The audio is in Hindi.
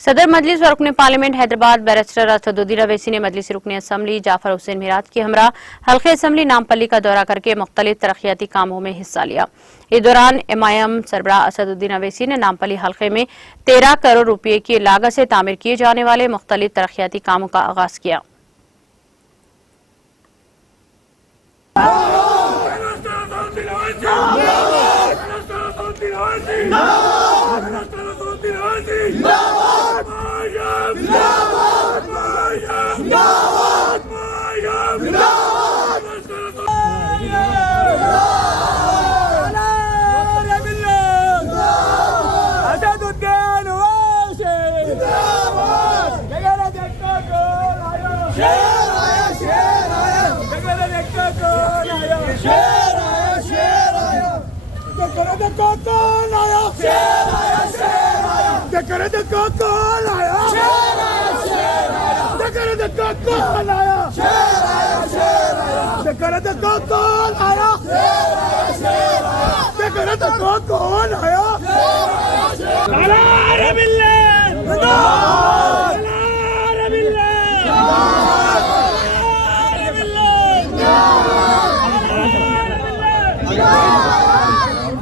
सदर मजलिस व रुकन पार्लियामेंट हैदराबाद बैरिस्टर असदुद्दीन अवैसी ने मजलिस रुकन असम्बली जाफर हुसैन मिरात की हमरा हल्के असम्बली नामपल्ली का दौरा करके मुख्तलिफ तरक्याती कामों में हिस्सा लिया। इस दौरान MIM सरबराह असदुद्दीन अवैसी ने नामपल्ली हल्के में 13 करोड़ रुपये की लागत से तामीर किए जाने वाले मुख्तलिफ तरक्याती कामों का आगाज किया। कौन आया?